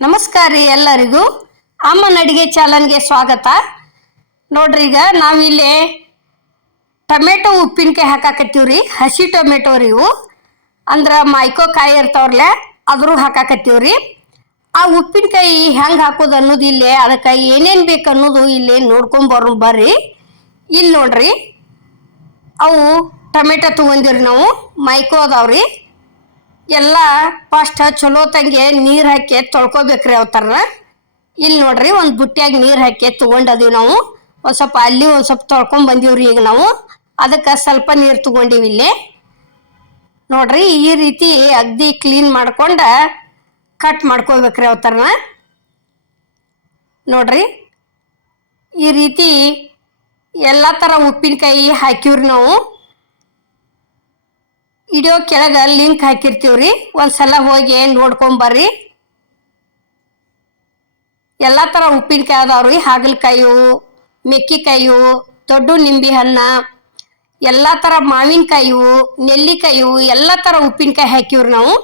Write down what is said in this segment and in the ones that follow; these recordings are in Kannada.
ನಮಸ್ಕಾರ ರೀ ಎಲ್ಲರಿಗೂ. ಅಮ್ಮನ ಅಡಿಗೆ ಚಾನಲ್ಗೆ ಸ್ವಾಗತ. ನೋಡ್ರಿ ಈಗ ನಾವಿಲ್ಲಿ ಟೊಮೆಟೊ ಉಪ್ಪಿನಕಾಯಿ ಹಾಕಾಕತ್ತೀವಿ ರೀ. ಹಸಿ ಟೊಮೆಟೊ ರೀ ಇವು. ಅಂದ್ರೆ ಮೈಕೋ ಕಾಯಿ ಇರ್ತಾವ್ರಲ್ಲ, ಅದ್ರೂ ಹಾಕಾಕತ್ತೀವಿ ರೀ. ಆ ಉಪ್ಪಿನಕಾಯಿ ಹೆಂಗೆ ಹಾಕೋದು ಅನ್ನೋದು ಇಲ್ಲಿ, ಅದಕ್ಕೆ ಏನೇನು ಬೇಕು ಅನ್ನೋದು ಇಲ್ಲಿ ನೋಡ್ಕೊಂಬರ್ ಬರ್ರಿ. ಇಲ್ಲಿ ನೋಡ್ರಿ, ಅವು ಟೊಮೆಟೊ ತೊಗೊಂಡಿವ್ರಿ ನಾವು. ಮೈಕೋ ಅದಾವ್ರಿ. ಎಲ್ಲ ಫಸ್ಟ್ ಚಲೋ ತಂಗೆ ನೀರು ಹಾಕಿ ತೊಳ್ಕೊಬೇಕ್ರಿ ಅವತರ ಇಲ್ಲಿ ನೋಡ್ರಿ ಒಂದು ಬುಟ್ಟಿಯಾಗಿ ನೀರು ಹಾಕಿ ತೊಗೊಂಡದೀವಿ ನಾವು. ಒಂದು ಸ್ವಲ್ಪ ಅಲ್ಲಿ ಒಂದು ಸ್ವಲ್ಪ ತೊಳ್ಕೊಂಡ್ ಬಂದೀವ್ರಿ ಈಗ ನಾವು. ಅದಕ್ಕೆ ಸ್ವಲ್ಪ ನೀರು ತಗೊಂಡಿವಿ ಇಲ್ಲಿ. ನೋಡ್ರಿ ಈ ರೀತಿ ಅಗ್ದಿ ಕ್ಲೀನ್ ಮಾಡ್ಕೊಂಡ ಕಟ್ ಮಾಡ್ಕೋಬೇಕ್ರಿ ಅವತರ ನೋಡ್ರಿ ಈ ರೀತಿ ಎಲ್ಲ ಥರ ಉಪ್ಪಿನಕಾಯಿ ಹಾಕಿವ್ರಿ ನಾವು. ವಿಡಿಯೋ ಕೆಳಗ ಲಿಂಕ್ ಹಾಕಿರ್ತೀವ್ರಿ. ಒಂದ್ಸಲ ಹೋಗಿ ನೋಡ್ಕೊಂಬರ್ರಿ ಎಲ್ಲ ಥರ ಉಪ್ಪಿನಕಾಯಿ ಅದಾವ್ರಿ. ಹಾಗಲಕಾಯಿ, ಮೆಕ್ಕಿಕಾಯಿ, ದೊಡ್ಡ ನಿಂಬೆ ಹಣ್ಣ, ಎಲ್ಲ ಥರ ಮಾವಿನಕಾಯಿ, ನೆಲ್ಲಿಕಾಯಿ, ಎಲ್ಲ ಥರ ಉಪ್ಪಿನಕಾಯಿ ಹಾಕಿವ್ರಿ ನಾವು.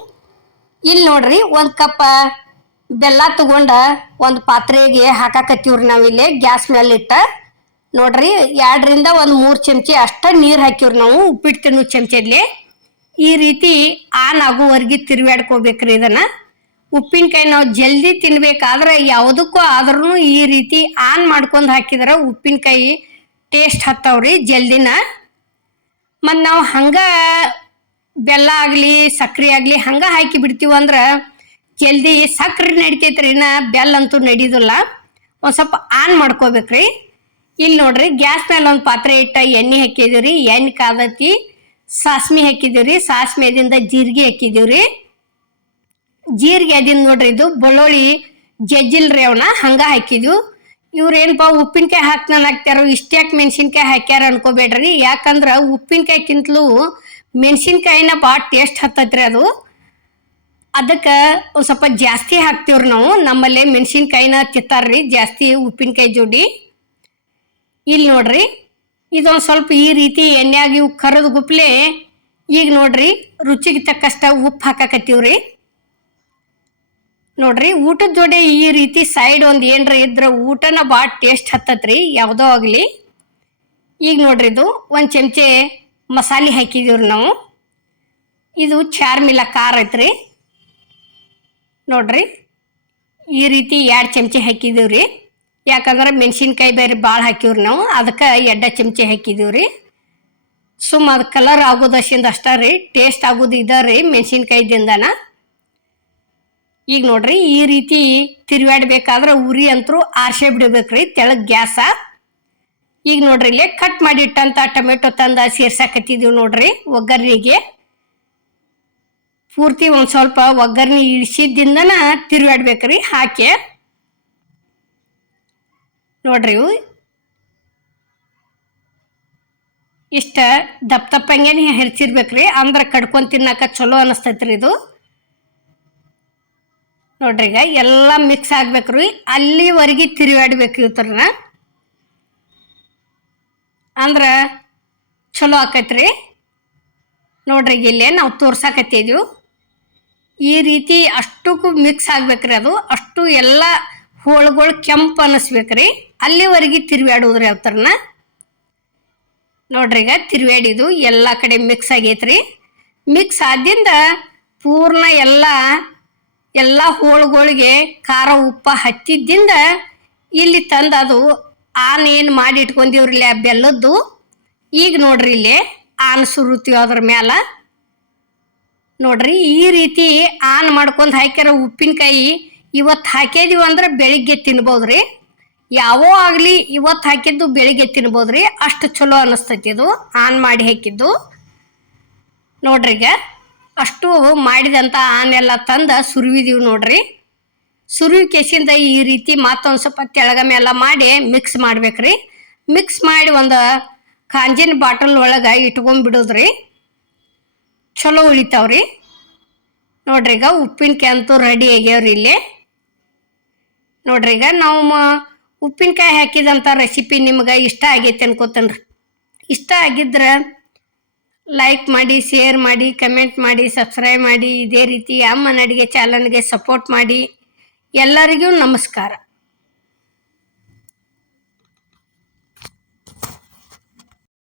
ಇಲ್ಲಿ ನೋಡ್ರಿ ಒಂದು ಕಪ್ ಬೆಲ್ಲ ತಗೊಂಡ ಒಂದು ಪಾತ್ರೆಗೆ ಹಾಕಾಕತ್ತೀವ್ರಿ ಇಲ್ಲಿ. ಗ್ಯಾಸ್ ಮೇಲೆ ಇಟ್ಟ. ನೋಡ್ರಿ ಎರಡರಿಂದ ಒಂದು ಮೂರು ಚಮಚಿ ಅಷ್ಟ ನೀರು ಹಾಕಿವ್ರಿ ನಾವು ಉಪ್ಪಿಟ್ಟು ತಿನ್ನೋ ಚಮಚಲ್ಲಿ. ಈ ರೀತಿ ಆನ್ ಆಗುವವರೆಗೆ ತಿರುವಾಡ್ಕೋಬೇಕ್ರಿ ಇದನ್ನ. ಉಪ್ಪಿನಕಾಯಿ ನಾವು ಜಲ್ದಿ ತಿನ್ಬೇಕಾದ್ರೆ ಯಾವುದಕ್ಕೂ ಆದ್ರೂ ಈ ರೀತಿ ಆನ್ ಮಾಡ್ಕೊಂಡು ಹಾಕಿದ್ರೆ ಉಪ್ಪಿನಕಾಯಿ ಟೇಸ್ಟ್ ಹತ್ತವ್ರಿ ಜಲ್ದಿನ. ಮತ್ತು ನಾವು ಹಂಗ ಬೆಲ್ಲ ಆಗಲಿ ಸಕ್ಕರೆ ಆಗಲಿ ಹಂಗ ಹಾಕಿ ಬಿಡ್ತೀವಿ ಅಂದ್ರೆ ಜಲ್ದಿ ಸಕ್ಕರೆ ನಡಿತೈತ್ರಿ ನಾ ಬೆಲ್ಲ ಅಂತೂ ನಡೀದಿಲ್ಲ. ಒಂದು ಸ್ವಲ್ಪ ಆನ್ ಮಾಡ್ಕೋಬೇಕ್ರಿ. ಇಲ್ಲಿ ನೋಡ್ರಿ ಗ್ಯಾಸ್ ಮೇಲೆ ಒಂದು ಪಾತ್ರೆ ಇಟ್ಟ ಎಣ್ಣೆ ಹಾಕಿದೀವ್ರಿ. ಎಣ್ಣೆ ಕಾದತಿ ಸಾಸ್ಮಿ ಹಾಕಿದೀವ್ರಿ ಸಾಸ್ಮಿ ಅದಿಂದ ಜೀರಿಗೆ ಹಾಕಿದೀವ್ರಿ ಜೀರಿಗೆ ಅದಿಂದ ನೋಡ್ರಿ ಇದು ಬೆಳ್ಳುಳ್ಳಿ ಜಜ್ಜಿಲ್ರಿ ಅವನ್ನ ಹಂಗ ಹಾಕಿದ್ವು. ಇವ್ರೇನಪ್ಪ ಉಪ್ಪಿನಕಾಯಿ ಹಾಕ್ತಾನ ಇಷ್ಟ ಇಷ್ಟ್ಯಾಕೆ ಮೆಣಸಿನ್ಕಾಯಿ ಹಾಕ್ಯಾರ ಅನ್ಕೋಬೇಡ್ರಿ. ಯಾಕಂದ್ರ ಉಪ್ಪಿನಕಾಯಿಕ್ಕಿಂತಲೂ ಮೆಣಸಿನ್ಕಾಯಿನ ಭಾಳ ಟೇಸ್ಟ್ ಹತ್ತತ್ರಿ ಅದು. ಅದಕ್ಕೆ ಸ್ವಲ್ಪ ಜಾಸ್ತಿ ಹಾಕ್ತೀವ್ರಿ ನಾವು. ನಮ್ಮಲ್ಲಿ ಮೆಣಸಿನ್ಕಾಯಿನ ತಿತ್ತಾರ್ರಿ ಜಾಸ್ತಿ ಉಪ್ಪಿನಕಾಯಿ ಜೋಡಿ. ಇಲ್ಲಿ ನೋಡ್ರಿ. ಇದೊಂದು ಸ್ವಲ್ಪ ಈ ರೀತಿ ಎಣ್ಣೆಯಾಗಿ ಇವು ಕರೆದು ಗುಪ್ಲೆ, ಈಗ ನೋಡ್ರಿ ರುಚಿಗೆ ತಕ್ಕಷ್ಟ ಉಪ್ಪು ಹಾಕಾಕತ್ತೀವ್ರಿ. ನೋಡ್ರಿ ಊಟದ ಜೋಡಿ ಈ ರೀತಿ ಸೈಡ್ ಒಂದು ಏನರ ಇದ್ರೆ ಊಟನ ಭಾಳ ಟೇಸ್ಟ್ ಹತ್ತತ್ರಿ, ಯಾವುದೋ ಆಗಲಿ. ಈಗ ನೋಡ್ರಿ ಇದು ಒಂದು ಚಮಚೆ ಮಸಾಲೆ ಹಾಕಿದೀವ್ರಿ ನಾವು. ಇದು ಚಾರ್ಮಿಲ ಖಾರ ಐತ್ರಿ. ನೋಡ್ರಿ ಈ ರೀತಿ ಎರಡು ಚಮಚೆ ಹಾಕಿದೀವ್ರಿ. ಯಾಕಂದ್ರೆ ಮೆಣಸಿನ್ಕಾಯಿ ಬೇರೆ ಭಾಳ ಹಾಕಿವ್ರಿ ನಾವು. ಅದಕ್ಕೆ ಎಡ್ಡ ಚಮಚೆ ರೀ. ಸುಮ್ಮ ಅದು ಕಲರ್ ಆಗೋದಷ್ಟಿಂದ ಅಷ್ಟ ರೀ. ಟೇಸ್ಟ್ ಆಗೋದು ಇದ ರೀ ಮೆಣಸಿನ್ಕಾಯ್ದಿಂದನ. ಈಗ ನೋಡ್ರಿ, ಈ ರೀತಿ ತಿರುವಾಡ್ಬೇಕಾದ್ರೆ ಉರಿ ಅಂತರೂ ಆರ್ಸೆ ಬಿಡಬೇಕ್ರಿ ತೆಳಗ್ ಗ್ಯಾಸ. ಈಗ ನೋಡ್ರಿ ಇಲ್ಲೇ ಕಟ್ ಮಾಡಿಟ್ಟಂತ ಟೊಮೆಟೊ ತಂದ ಸೇರ್ಸಾಕತ್ತಿದೀವಿ ನೋಡ್ರಿ ಒಗ್ಗರ್ನಿಗೆ. ಪೂರ್ತಿ ಒಂದು ಸ್ವಲ್ಪ ಒಗ್ಗರ್ನಿ ಇಳಿಸಿದ್ದಿಂದನ ತಿರುವಾಡ್ಬೇಕ್ರಿ ಹಾಕಿ. ನೋಡ್ರಿ ಇವು. ಇಷ್ಟ ದಪ್ಪ ದಪ್ಪಂಗೆ ಹೆರ್ಚಿರ್ಬೇಕ್ರಿ ಅಂದ್ರೆ ಕಡ್ಕೊಂಡು ತಿನ್ನಾಕ ಚಲೋ ಅನಿಸ್ತೈತ್ರಿ ಇದು. ನೋಡ್ರಿ ಈಗ ಎಲ್ಲ ಮಿಕ್ಸ್ ಆಗ್ಬೇಕ್ರಿ, ಅಲ್ಲಿವರೆಗೆ ತಿರುಗಾಡ್ಬೇಕು ಇವತ್ತರನ್ನ ಅಂದ್ರೆ ಚಲೋ ಆಕೈತ್ರಿ. ನೋಡ್ರಿ ಇಲ್ಲೇ ನಾವು ತೋರ್ಸಾಕತ್ತಿದ್ದೀವಿ ಈ ರೀತಿ ಅಷ್ಟಕ್ಕೂ ಮಿಕ್ಸ್ ಆಗ್ಬೇಕ್ರಿ ಅದು, ಅಷ್ಟು ಎಲ್ಲ ಹೋಳುಗಳು ಕೆಂಪು ಅನ್ನಿಸ್ಬೇಕ್ರಿ ಅಲ್ಲಿವರೆಗೆ ತಿರುವಾಡುದ್ರಿ ಅವತರನ್ನ ನೋಡ್ರಿ ಈಗ ತಿರುವಾಡಿದು ಎಲ್ಲ ಕಡೆ ಮಿಕ್ಸ್ ಆಗೈತ್ರಿ. ಮಿಕ್ಸ್ ಆದಿಂದ ಪೂರ್ಣ ಎಲ್ಲ ಎಲ್ಲ ಹೋಳುಗಳಿಗೆ ಖಾರ, ಉಪ್ಪ ಹತ್ತಿದ್ದಿಂದ ಇಲ್ಲಿ ತಂದು ಅದು ಆನ್ ಏನು ಮಾಡಿ ಇಟ್ಕೊಂಡಿವ್ರಿ ಆ ಬೆಲ್ಲದ್ದು. ಈಗ ನೋಡ್ರಿ ಇಲ್ಲಿ ಆನ್ ಸುರುತ್ತೀವಿ ಅದ್ರ ಮ್ಯಾಲ. ನೋಡ್ರಿ ಈ ರೀತಿ ಆನ್ ಮಾಡ್ಕೊಂಡು ಹಾಕ್ಯಾರ ಉಪ್ಪಿನಕಾಯಿ ಇವತ್ತು ಹಾಕಿದೀವಿ ಅಂದ್ರೆ ಬೆಳಿಗ್ಗೆ ತಿನ್ಬೋದ್ರಿ. ಯಾವೋ ಆಗಲಿ ಇವತ್ತು ಹಾಕಿದ್ದು ಬೆಳಿಗ್ಗೆ ತಿನ್ಬೋದ್ರಿ. ಅಷ್ಟು ಚಲೋ ಅನ್ನಿಸ್ತೈತಿ ಇದು. ಆನ್ ಮಾಡಿ ಹಾಕಿದ್ದು. ನೋಡ್ರಿ ಈಗ. ಅಷ್ಟು ಮಾಡಿದಂಥ ಆನೆಲ್ಲ ತಂದು ಸುರುವಿದೀವಿ ನೋಡ್ರಿ. ಸುರುವಿ ಕೆಸಿಂದ ಈ ರೀತಿ ಮತ್ತೊಂದು ಸ್ವಲ್ಪ ತೆಳಗ ಮೇಲೆ ಮಾಡಿ ಮಿಕ್ಸ್ ಮಾಡ್ಬೇಕ್ರಿ. ಮಿಕ್ಸ್ ಮಾಡಿ ಒಂದು ಕಾಂಜಿನ ಬಾಟಲ್ ಒಳಗೆ ಇಟ್ಕೊಂಡ್ಬಿಡೋದ್ರಿ ಚಲೋ ಉಳಿತಾವ್ರಿ. ನೋಡ್ರಿ ಈಗ ಉಪ್ಪಿನಕಾಯಿ ಅಂತೂ ರೆಡಿ ಆಗ್ಯಾವ್ರಿ ಇಲ್ಲಿ. ನೋಡ್ರಿ, ಈಗ ನಾವು ಉಪ್ಪಿನಕಾಯಿ ಹಾಕಿದಂಥ ರೆಸಿಪಿ ನಿಮ್ಗೆ ಇಷ್ಟ ಆಗೈತೆ ಅನ್ಕೋತೇನ್ರಿ. ಇಷ್ಟ ಆಗಿದ್ರೆ ಲೈಕ್ ಮಾಡಿ ಶೇರ್ ಮಾಡಿ ಕಮೆಂಟ್ ಮಾಡಿ ಸಬ್ಸ್ಕ್ರೈಬ್ ಮಾಡಿ, ಇದೇ ರೀತಿ ಅಮ್ಮನ ಅಡುಗೆ ಚಾನಲ್ಗೆ ಸಪೋರ್ಟ್ ಮಾಡಿ. ಎಲ್ಲರಿಗೂ ನಮಸ್ಕಾರ.